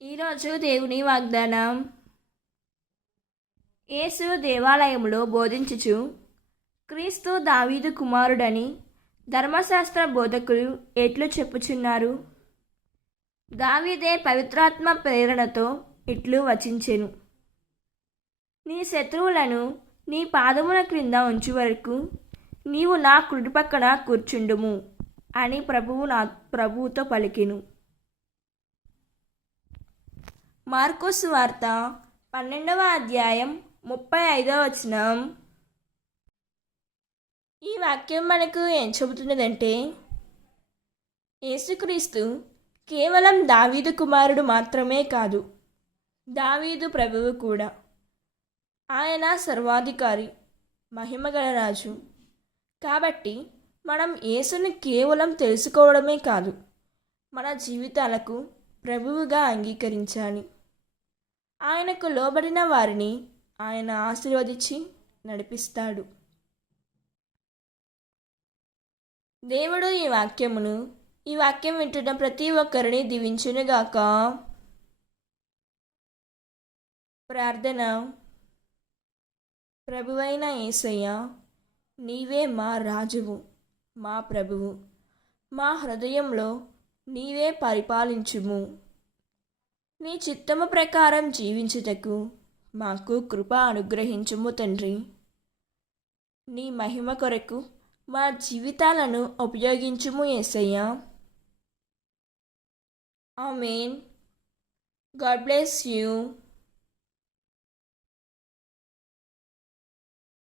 ఈరోజు దేవుని వాగ్దానం. యేసు దేవాలయంలో బోధించుచు క్రీస్తు దావీదు కుమారుడని ధర్మశాస్త్ర బోధకులు ఎట్లు చెప్పుచున్నారు. దావీదే పవిత్రాత్మ ప్రేరణతో ఇట్లు వచించెను. నీ శత్రువులను నీ పాదముల క్రింద ఉంచు వరకు నీవు నా కుడి పక్కన కూర్చుండుము అని ప్రభువుతో పలికెను. మార్కు సువార్త 12వ అధ్యాయం 35వ వచనం. ఈ వాక్యం మనకు ఏం చెబుతున్నదంటే, యేసుక్రీస్తు కేవలం దావీదు కుమారుడు మాత్రమే కాదు, దావీదు ప్రభువు కూడా. ఆయన సర్వాధికారి, మహిమగల రాజు. కాబట్టి మనం యేసును కేవలం తెలుసుకోవడమే కాదు, మన జీవితాలకు ప్రభువుగా అంగీకరించాలి. ఆయనకు లోబడిన వారిని ఆయన ఆశీర్వదించి నడిపిస్తాడు. దేవుడు ఈ వాక్యం వింటున్న ప్రతి ఒక్కరిని దీవించునుగాక. ప్రార్థన. ప్రభువైన యేసయ్య, నీవే మా రాజువు, మా ప్రభువు. మా హృదయంలో నీవే పరిపాలించుము. నీ చిత్తము ప్రకారం జీవించుటకు మాకు కృప అనుగ్రహించుము తండ్రి. నీ మహిమ కొరకు మా జీవితాలను ఉపయోగించుము యేసయ్యా. ఆమేన్. God bless you.